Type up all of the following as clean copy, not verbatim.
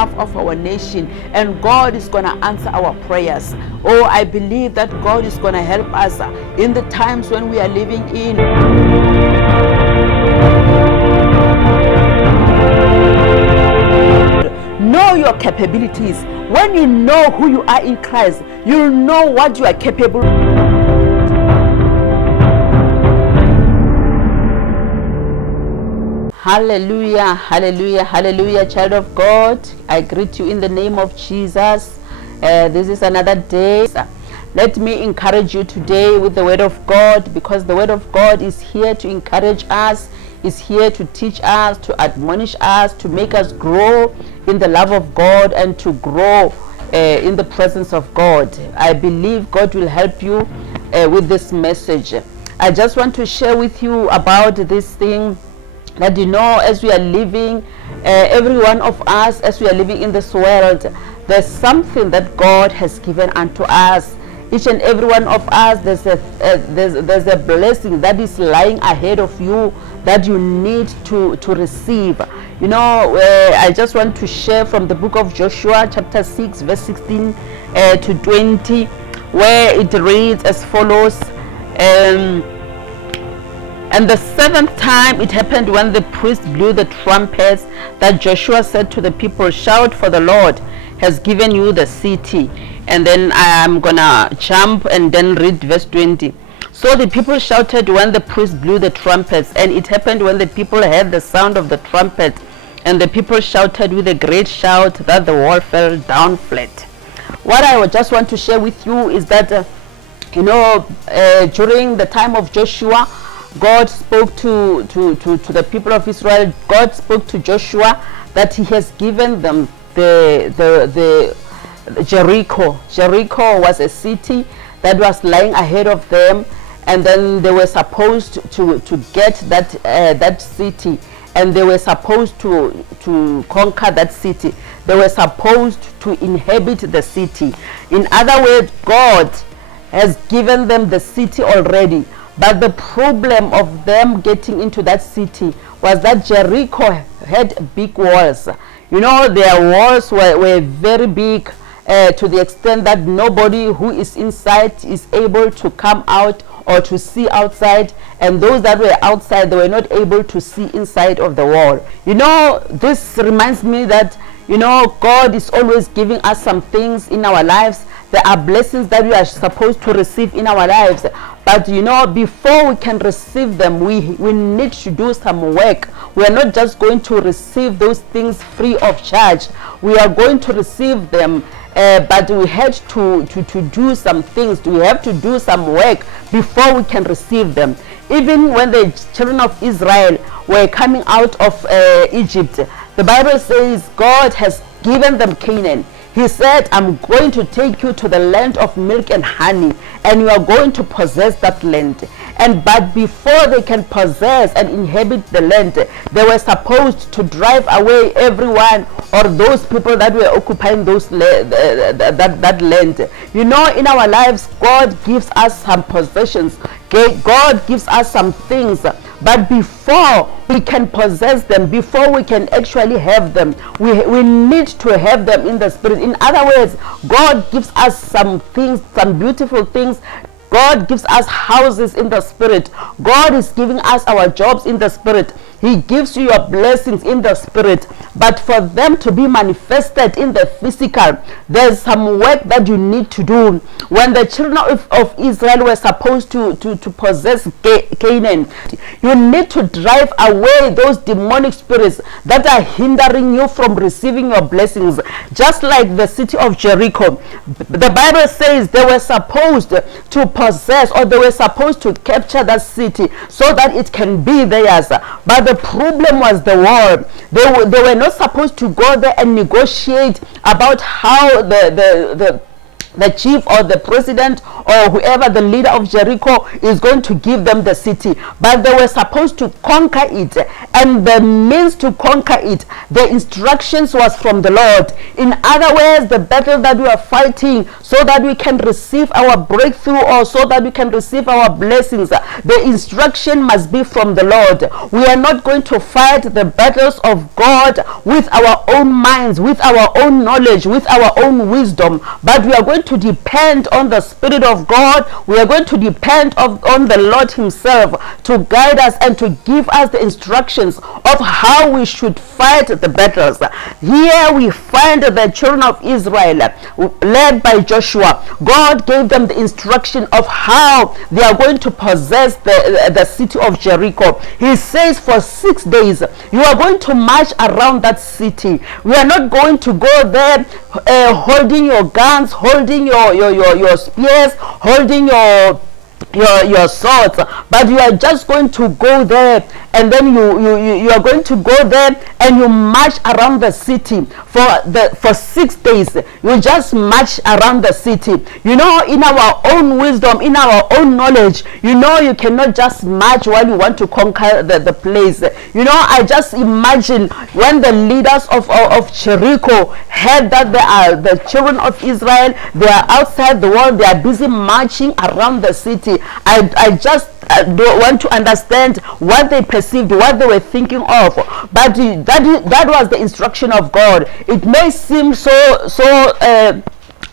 behalf of our nation, and God is going to answer our prayers. Oh, I believe that God is going to help us in the times when we are living in. Know your capabilities. When you know who you are in Christ, you'll know what you are capable of. Hallelujah, hallelujah, hallelujah, child of God. I greet you in the name of Jesus. This is another day. Let me encourage you today with the word of God, because the word of God is here to encourage us, is here to teach us, to admonish us, to make us grow in the love of God and to grow in the presence of God. I believe God will help you with this message. I just want to share with you about this thing that, you know, as we are living, every one of us, as we are living in this world, there's something that God has given unto us. Each and every one of us, there's a blessing that is lying ahead of you that you need to receive. You know, I just want to share from the book of Joshua chapter 6 verse 16 to 20, where it reads as follows. And the seventh time it happened, when the priest blew the trumpets, that Joshua said to the people, "Shout, for the Lord has given you the city." And then I'm gonna jump and then read verse 20. So the people shouted when the priest blew the trumpets, and it happened when the people heard the sound of the trumpet, and the people shouted with a great shout, that the wall fell down flat. What I would just want to share with you is that, you know, during the time of Joshua, God spoke to the people of Israel. God spoke to Joshua that he has given them the Jericho. Jericho was a city that was lying ahead of them, and then they were supposed to get that city, and they were supposed to conquer that city. They were supposed to inhabit the city. In other words, God has given them the city already. But the problem of them getting into that city was that Jericho had big walls. You know, their walls were very big, to the extent that nobody who is inside is able to come out or to see outside. And those that were outside, they were not able to see inside of the wall. You know, this reminds me that, you know, God is always giving us some things in our lives. There are blessings that we are supposed to receive in our lives. But, you know, before we can receive them, we need to do some work. We are not just going to receive those things free of charge. We are going to receive them, but we had to do some things. We have to do some work before we can receive them. Even when the children of Israel were coming out of Egypt, the Bible says God has given them Canaan. He said, "I'm going to take you to the land of milk and honey, and you are going to possess that land." But before they can possess and inhabit the land, they were supposed to drive away everyone or those people that were occupying that land. You know, in our lives, God gives us some possessions. God gives us some things. But before we can possess them, before we can actually have them, we need to have them in the spirit. In other words, God gives us some things, some beautiful things. God gives us houses in the spirit. God is giving us our jobs in the spirit. He gives you your blessings in the spirit. But for them to be manifested in the physical, there's some work that you need to do. When the children of Israel were supposed to possess Canaan, you need to drive away those demonic spirits that are hindering you from receiving your blessings. Just like the city of Jericho, the Bible says they were supposed to possess, or they were supposed to capture that city so that it can be theirs. But the problem was the war. They were not supposed to go there and negotiate about how the chief or the president or whoever the leader of Jericho is going to give them the city, but they were supposed to conquer it, and the means to conquer it, the instructions was from the Lord. In other words, the battle that we are fighting so that we can receive our breakthrough, or so that we can receive our blessings, the instruction must be from the Lord. We are not going to fight the battles of God with our own minds, with our own knowledge, with our own wisdom, but we are going to depend on the Spirit of God. We are going to depend on the Lord himself to guide us and to give us the instructions of how we should fight the battles. Here we find the children of Israel led by Joshua. God gave them the instruction of how they are going to possess the city of Jericho. He says for 6 days you are going to march around that city. We are not going to go there holding your guns, holding your spears, holding your swords, but you are just going to go there, and then you are going to go there and you march around the city for 6 days. You just march around the city. You know, in our own wisdom, in our own knowledge, you know, you cannot just march while you want to conquer the place. You know, I just imagine when the leaders of Jericho heard that they are the children of Israel, they are outside the wall, they are busy marching around the city. I just don't want to understand what they perceived, what they were thinking of, but that was the instruction of God. It may seem so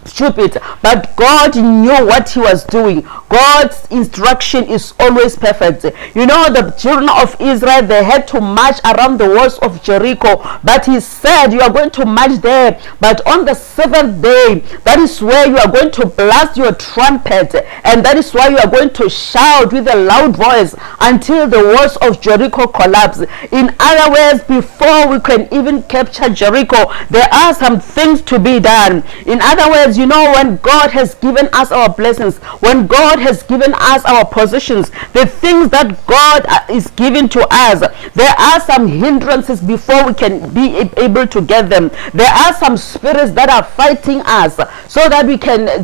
stupid, but God knew what he was doing. God's instruction is always perfect. You know, the children of Israel, they had to march around the walls of Jericho, but he said, you are going to march there, but on the 7th day, that is where you are going to blast your trumpet, and that is why you are going to shout with a loud voice until the walls of Jericho collapse. In other words, before we can even capture Jericho, there are some things to be done. In other words, you know, when God has given us our blessings, when God has given us our positions, the things that God is giving to us, there are some hindrances before we can be able to get them. There are some spirits that are fighting us so that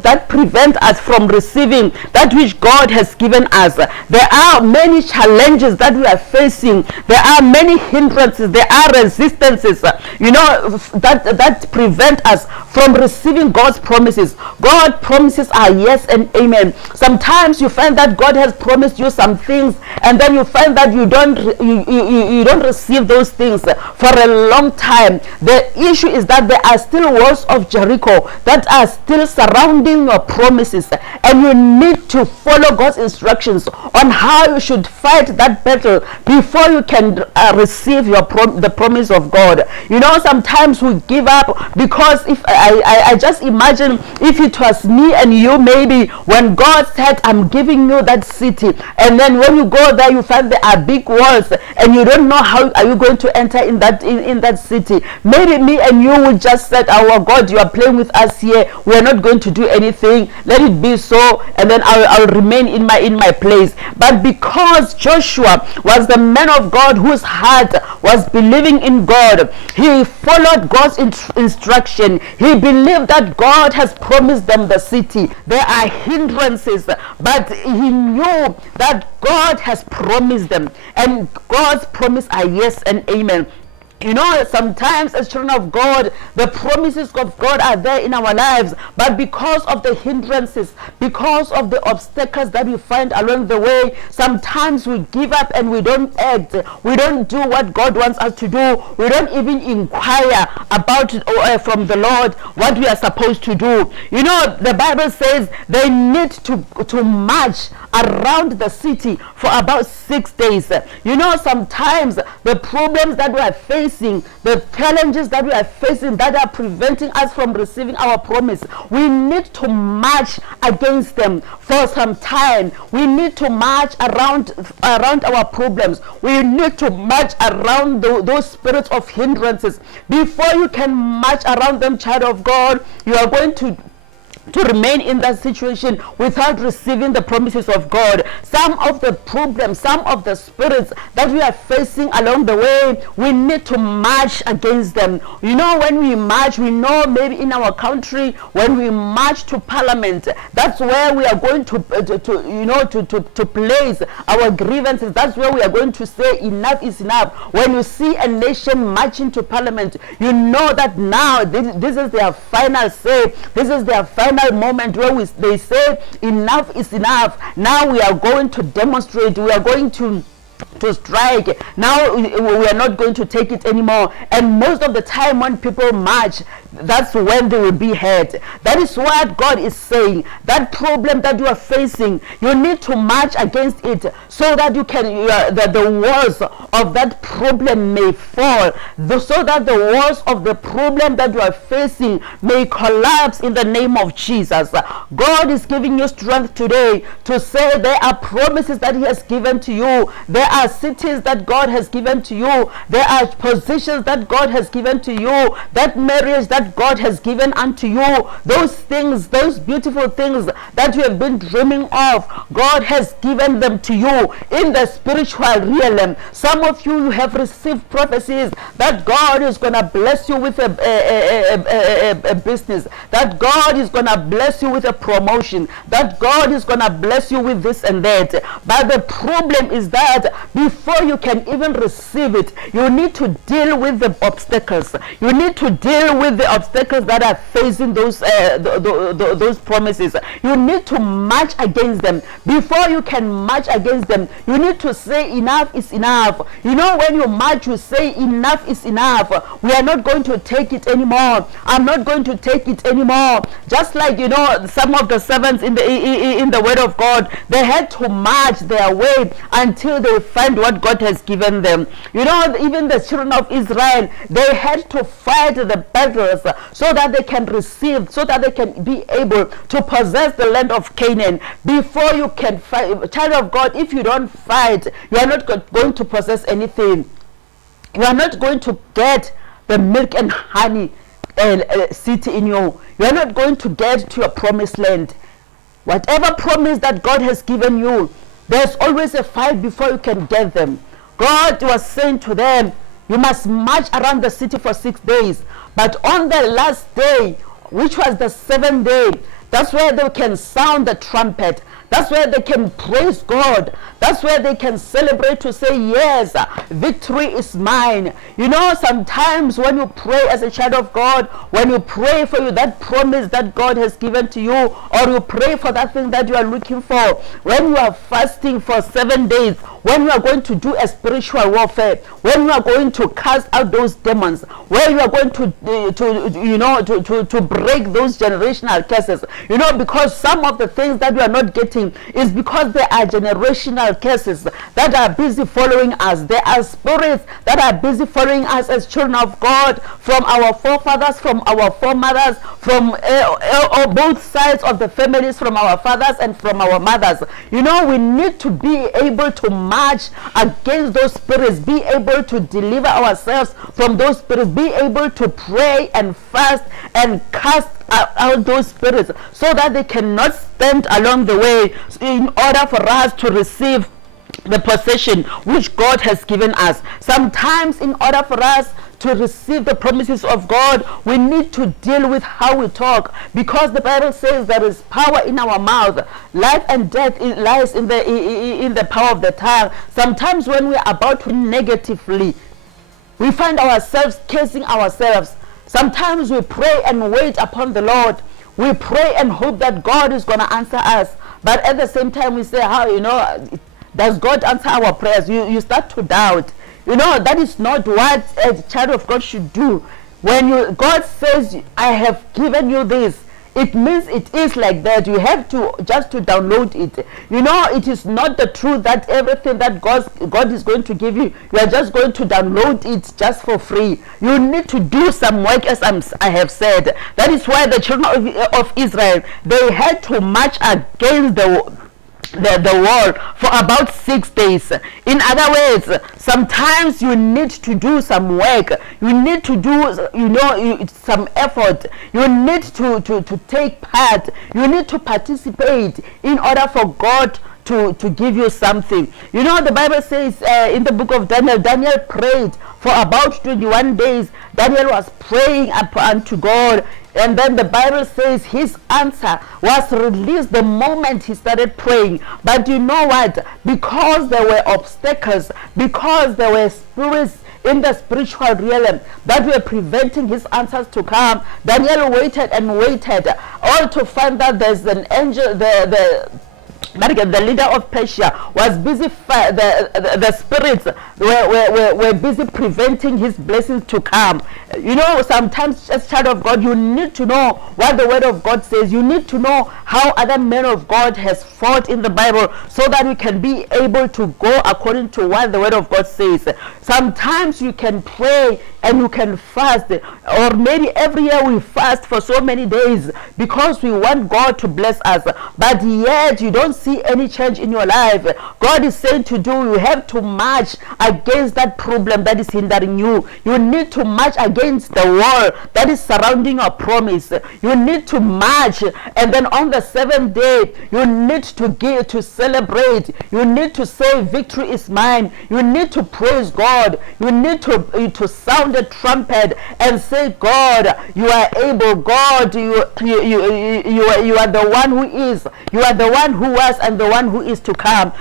that prevent us from receiving that which God has given us. There are many challenges that we are facing. There are many hindrances. There are resistances, you know, that prevent us from receiving God's promises. God promises are yes and amen. Sometimes you find that God has promised you some things, and then you find that you don't receive those things for a long time. The issue is that there are still walls of Jericho that are still surrounding your promises, and you need to follow God's instructions on how you should fight that battle before you can receive the promise of God. You know, sometimes we give up because if I just imagine if it was me and you, maybe when God said, I'm giving you that city, and then when you go there, you find there are big walls, and you don't know how are you going to enter in that city. Maybe me and you would just said, our God, you are playing with us here. We are not going to do anything. Let it be so, and then I'll remain in my place. But because Joshua was the man of God whose heart was believing in God, he followed God's instruction. He believed that God has promised them the city. There are hindrances, but he knew that God has promised them, and God's promise are yes and amen. You know, sometimes as children of God, the promises of God are there in our lives, but because of the hindrances, because of the obstacles that we find along the way, sometimes we give up and we don't act. We don't do what God wants us to do. We don't even inquire about from the Lord what we are supposed to do. You know, the Bible says they need to march around the city for about 6 days. You know, sometimes the problems that we are facing, the challenges that we are facing that are preventing us from receiving our promise, we need to march against them for some time. We need to march around our problems. We need to march around those spirits of hindrances. Before you can march around them, child of God, you are going to to remain in that situation without receiving the promises of God. Some of the problems, some of the spirits that we are facing along the way, we need to march against them. You know, when we march, we know maybe in our country, when we march to parliament, that's where we are going to place our grievances. That's where we are going to say enough is enough. When you see a nation marching to parliament, you know that now this is their final say. This is their final moment where they say enough is enough. Now we are going to demonstrate. We are going to strike. Now we are not going to take it anymore. And most of the time when people march, that's when they will be heard. That is what God is saying. That problem that you are facing, you need to march against it so that you can the walls of that problem may fall, so that the walls of the problem that you are facing may collapse in the name of Jesus. God is giving you strength today to say there are promises that He has given to you. There are cities that God has given to you. There are positions that God has given to you. That marriage that God has given unto you, those things, those beautiful things that you have been dreaming of, God has given them to you in the spiritual realm. Some of you have received prophecies that God is going to bless you with a business, that God is going to bless you with a promotion, that God is going to bless you with this and that. But the problem is that before you can even receive it, you need to deal with the obstacles. You need to deal with the obstacles that are facing those promises. You need to march against them. Before you can march against them, you need to say enough is enough. You know, when you march, you say enough is enough. We are not going to take it anymore. I'm not going to take it anymore. Just like, you know, some of the servants in the word of God, they had to march their way until they find what God has given them. You know, even the children of Israel, they had to fight the battles so that they can receive, so that they can be able to possess the land of Canaan. Before you can fight, child of God, if you don't fight, you are not going to possess anything. You are not going to get the milk and honey city in you. You are not going to get to your promised land. Whatever promise that God has given you, there's always a fight before you can get them. God was saying to them, you must march around the city for 6 days. But on the last day, which was the 7th day, that's where they can sound the trumpet. That's where they can praise God. That's where they can celebrate to say, yes, victory is mine. You know, sometimes when you pray as a child of God, when you pray for you that promise that God has given to you, or you pray for that thing that you are looking for, when you are fasting for 7 days, when you are going to do a spiritual warfare, when you are going to cast out those demons, when you are going to break those generational curses, you know, because some of the things that we are not getting is because there are generational curses that are busy following us. There are spirits that are busy following us as children of God, from our forefathers, from our foremothers, from both sides of the families, from our fathers and from our mothers. You know, we need to be able to march against those spirits, be able to deliver ourselves from those spirits, be able to pray and fast and cast out those spirits so that they cannot stand along the way, in order for us to receive the possession which God has given us. Sometimes in order for us to receive the promises of God, we need to deal with how we talk, because the Bible says there is power in our mouth. Life and death lies in the power of the tongue. Sometimes when we are about to negatively, we find ourselves cursing ourselves. Sometimes we pray and wait upon the Lord. We pray and hope that God is going to answer us. But at the same time, we say, how, you know, does God answer our prayers? You start to doubt. You know, that is not what a child of God should do. When God says, I have given you this, it means it is like that. You have to just to download it. You know, it is not the truth that everything that God is going to give you, you are just going to download it just for free. You need to do some work, as I have said. That is why the children of Israel, they had to march against the wall for about 6 days. In other words, sometimes you need to do some work, you need to do some effort, you need to take part, you need to participate in order for God to give you something. The Bible says in the book of Daniel prayed for about 21 days. Daniel was praying unto God, and then the Bible says his answer was released the moment he started praying. But you know what? Because there were obstacles, because there were spirits in the spiritual realm that were preventing his answers to come, Daniel waited and waited, all to find that there's an angel, the leader of Persia was busy, the spirits were busy preventing his blessings to come. Sometimes as child of God, you need to know what the word of God says. You need to know how other men of God has fought in the Bible, so that we can be able to go according to what the word of God says. Sometimes you can pray and you can fast, or maybe every year we fast for so many days because we want God to bless us, but yet you don't see any change in your life. God is saying to you have to march against that problem that is hindering you. You need to march against the wall that is surrounding your promise. You need to march, and then on the 7th day you need to celebrate. You need to say victory is mine. You need to praise God. You need to sound the trumpet and say, God, you are able. God, you are the one who is. You are the one who was and the one who is to come.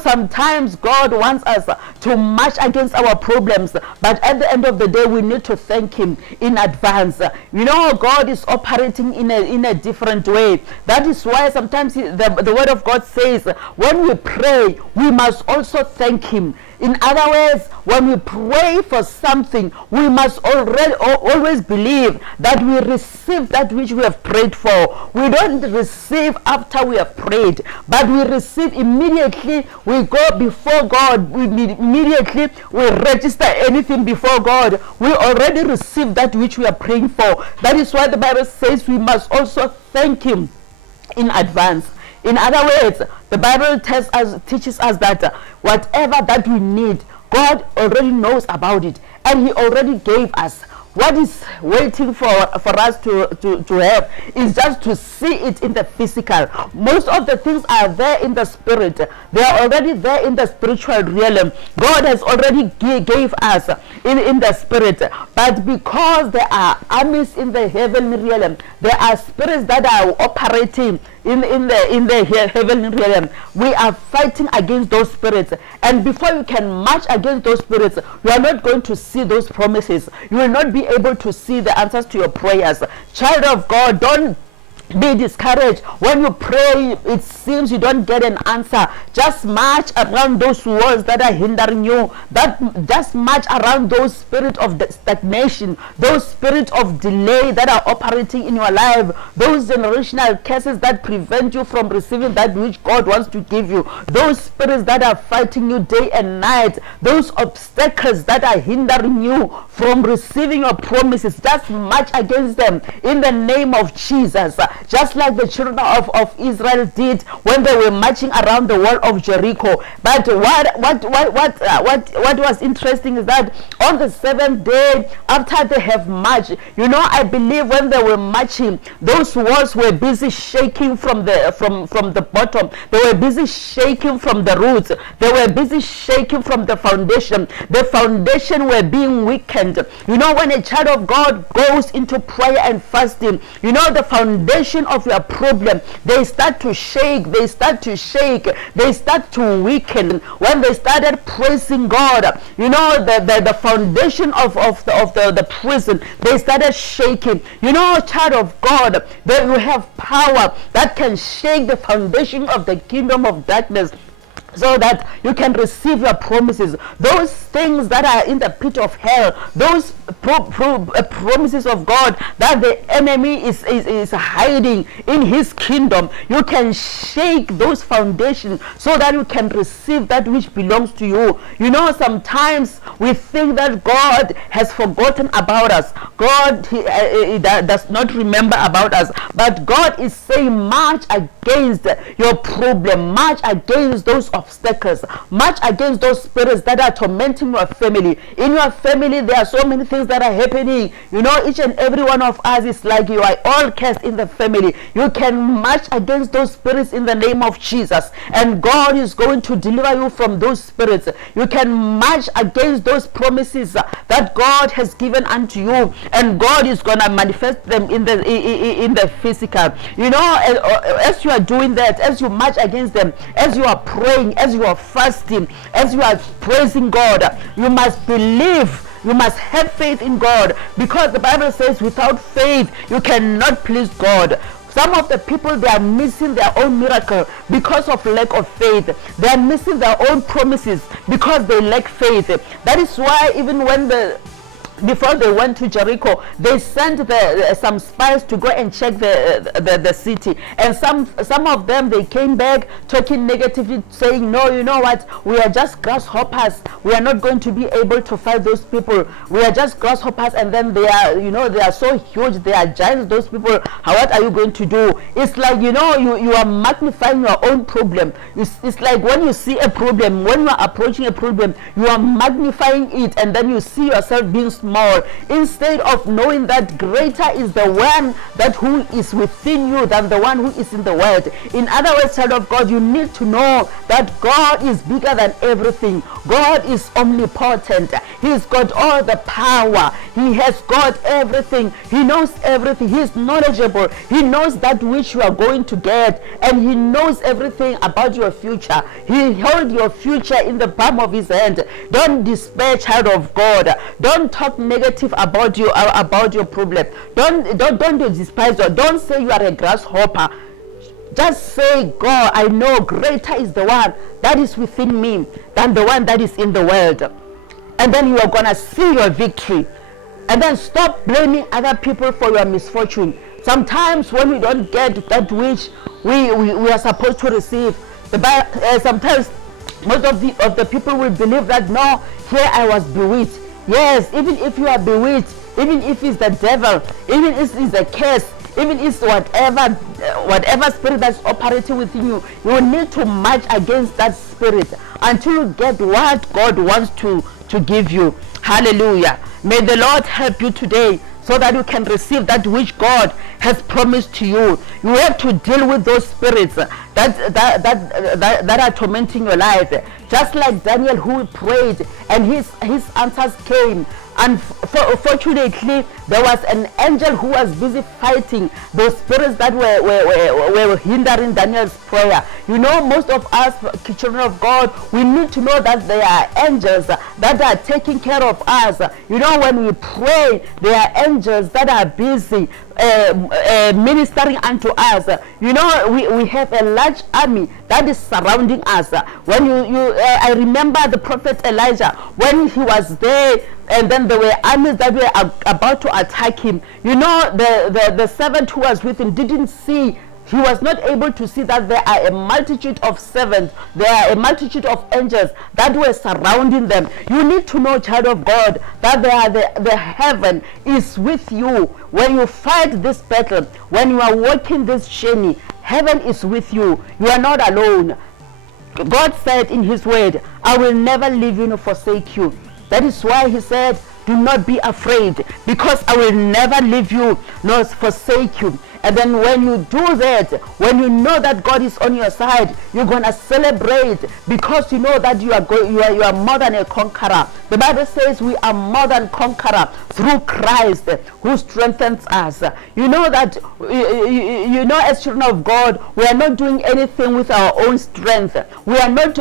Sometimes God wants us to march against our problems, but at the end of the day we need to thank him in advance. God is operating in a different way. That is why sometimes the word of God says when we pray we must also thank him. In other words, when we pray for something, we must always believe that we receive that which we have prayed for. We don't receive after we have prayed, but we receive immediately. We go before God. Immediately we register anything before God. We already receive that which we are praying for. That is why the Bible says we must also thank him in advance. In other words, the Bible teaches us that whatever that we need, God already knows about it, and he already gave us. What is waiting for us to have is just to see it in the physical. Most of the things are there in the spirit. They are already there in the spiritual realm. God has already gave us in the spirit. But because there are armies in the heavenly realm, there are spirits that are operating in the heavenly realm. We are fighting against those spirits, and before you can march against those spirits, you are not going to see those promises. You will not be able to see the answers to your prayers. Child of God, don't be discouraged when you pray. It seems you don't get an answer. Just march around those walls that are hindering you. Just march around those spirits of stagnation, those spirits of delay that are operating in your life, those generational curses that prevent you from receiving that which God wants to give you, those spirits that are fighting you day and night, those obstacles that are hindering you from receiving your promises. Just march against them in the name of Jesus. Just like the children of Israel did when they were marching around the wall of Jericho. But what was interesting is that on the 7th day, after they have marched, I believe when they were marching, those walls were busy shaking from the bottom. They were busy shaking from the roots. They were busy shaking from the foundation. The foundation were being weakened. When a child of God goes into prayer and fasting, the foundation of your problem, they start to shake, they start to weaken. When they started praising God, the foundation of the prison, they started shaking. Child of God, that you have power that can shake the foundation of the kingdom of darkness, so that you can receive your promises. Those things that are in the pit of hell, those promises of God that the enemy is hiding in his kingdom, you can shake those foundations so that you can receive that which belongs to you. You know, sometimes we think that God has forgotten about us. God he does not remember about us, but God is saying, march against your problem, march against those obstacles, march against those spirits that are tormenting your family. In your family, there are so many things that are happening. You know, each and every one of us is like you are all cursed in the family. You can march against those spirits in the name of Jesus, and God is going to deliver you from those spirits. You can march against those promises that God has given unto you, and God is going to manifest them in the physical. You know, as you are doing that, as you march against them, as you are praying, as you are fasting, as you are praising God, you must believe. You must have faith in God, because the Bible says without faith you cannot please God. Some of the people, they are missing their own miracle because of lack of faith. They are missing their own promises because they lack faith. That is why even when before they went to Jericho, they sent some spies to go and check the city, and some of them, they came back talking negatively, saying, no, you know what, we are just grasshoppers, we are not going to be able to fight those people, we are just grasshoppers. And then they are, you know, they are so huge, they are giants, those people. What are you going to do? It's like, you know, you are magnifying your own problem. It's like when you see a problem, when you are approaching a problem, you are magnifying it, and then you see yourself being small, instead of knowing that greater is the one that who is within you than the one who is in the world. In other words, child of God, you need to know that God is bigger than everything. God is omnipotent. He's got all the power. He has got everything. He knows everything. He is knowledgeable. He knows that which you are going to get, and he knows everything about your future. He held your future in the palm of his hand. Don't despair, child of God. Don't talk negative about your problem. Don't despise or don't say you are a grasshopper. Just say, God, I know greater is the one that is within me than the one that is in the world. And then you are gonna see your victory. And then stop blaming other people for your misfortune. Sometimes when we don't get that which we are supposed to receive, sometimes most of the people will believe that, no, here I was bewitched. Yes, even if you are bewitched, even if it's the devil, even if it's a curse, even if it's whatever spirit that's operating within you, you need to march against that spirit until you get what God wants to give you. Hallelujah. May the Lord help you today, so that you can receive that which God has promised to you. You have to deal with those spirits that are tormenting your life. Just like Daniel, who prayed and his answers came. Unfortunately, there was an angel who was busy fighting those spirits that were hindering Daniel's prayer. You know, most of us, children of God, we need to know that there are angels that are taking care of us. You know, when we pray, there are angels that are busy ministering unto us. You know, we have a large army that is surrounding us. When I remember the prophet Elijah, when he was there, and then there were armies that were about to attack him. You know, the servant who was with him didn't see. He was not able to see that there are a multitude of servants, there are a multitude of angels that were surrounding them. You need to know, child of God, that the heaven is with you. When you fight this battle, when you are walking this journey, heaven is with you. You are not alone. God said in his word, I will never leave you nor forsake you. That is why he said, do not be afraid, because I will never leave you nor forsake you. And then when you do that, when you know that God is on your side, you're gonna celebrate, because you know that you are more than a conqueror. The Bible says we are more than conqueror through Christ who strengthens us. You know that you know, as children of God, we are not doing anything with our own strength. We are not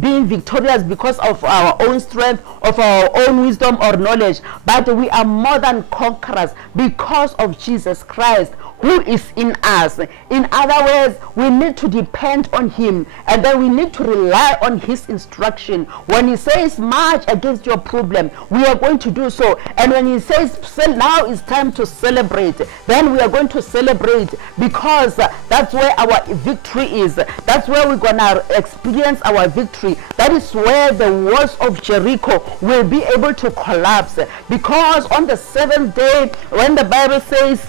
being victorious because of our own strength, of our own wisdom or knowledge, but we are more than conquerors because of Jesus Christ who is in us. In other words, we need to depend on him, and then we need to rely on his instruction. When he says march against your problem, we are going to do so. And when he says now it's time to celebrate, then we are going to celebrate, because that's where our victory is. That's where we're gonna experience our victory. That is where the walls of Jericho will be able to collapse, because on the seventh day, when the Bible says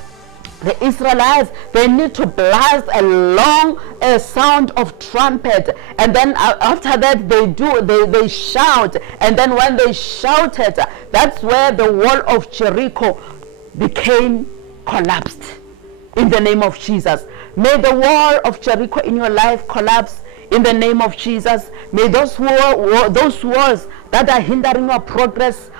the Israelites, they need to blast a long sound of trumpet, and then after that they shout, and then when they shouted, that's where the wall of Jericho became collapsed. In the name of Jesus, may the wall of Jericho in your life collapse in the name of Jesus. May those walls that are hindering your progress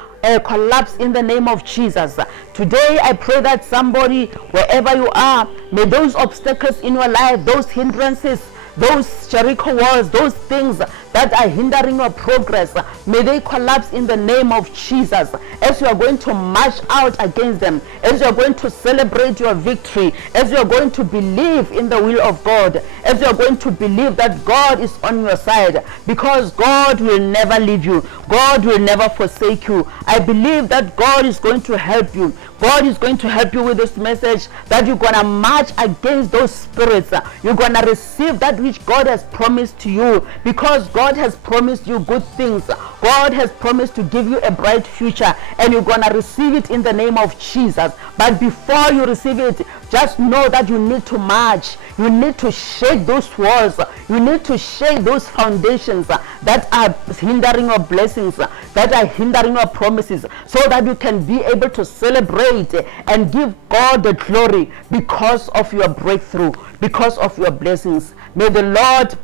collapse in the name of Jesus. Today I pray that somebody, wherever you are, may those obstacles in your life, those hindrances, those Jericho walls, those things that are hindering your progress, may they collapse in the name of Jesus. As you are going to march out against them, as you are going to celebrate your victory, as you are going to believe in the will of God, as you are going to believe that God is on your side, because God will never leave you, God will never forsake you. I believe that God is going to help you. God is going to help you with this message, that you're going to march against those spirits. You're going to receive that which God has promised to you, because God has promised you good things. God has promised to give you a bright future, and you're going to receive it in the name of Jesus. But before you receive it, just know that you need to march. You need to shake those walls. You need to shake those foundations that are hindering your blessings, that are hindering your promises, so that you can be able to celebrate and give God the glory because of your breakthrough, because of your blessings. May the Lord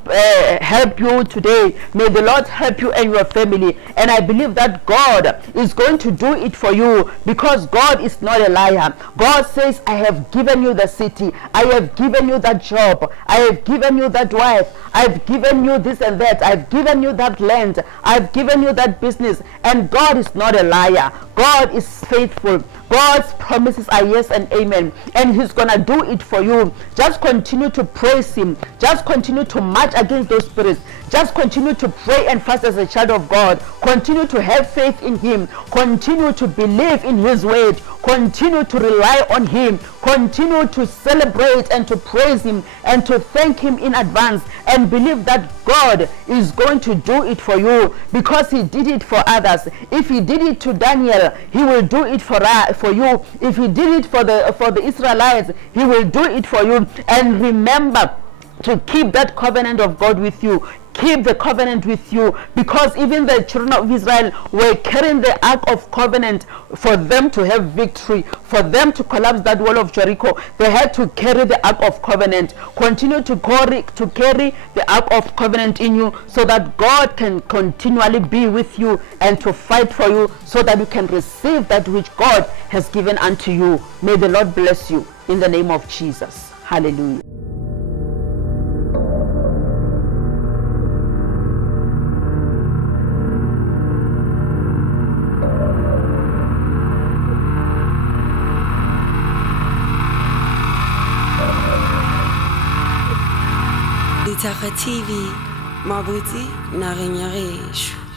help you today. May the Lord help you and your family. And I believe that God is going to do it for you, because God is not a liar. God says, I have given you the city. I have given you that job. I have given you that wife. I've given you this and that. I've given you that land. I've given you that business. And God is not a liar. God is faithful. God's promises are yes and amen, and he's gonna do it for you. Just continue to praise him. Just continue to march against those spirits. Just continue to pray and fast as a child of God. Continue to have faith in him. Continue to believe in his word. Continue to rely on him. Continue to celebrate and to praise him and to thank him in advance, and believe that God is going to do it for you, because he did it for others. If he did it to Daniel, he will do it for you. If he did it for the Israelites, he will do it for you. And remember to keep that covenant of God with you. Keep the covenant with you, because even the children of Israel were carrying the Ark of Covenant for them to have victory, for them to collapse that wall of Jericho. They had to carry the Ark of Covenant. Continue to carry the Ark of Covenant in you, so that God can continually be with you and to fight for you, so that you can receive that which God has given unto you. May the Lord bless you in the name of Jesus. Hallelujah. Litagga TV, Mabuti nageng ya gešo.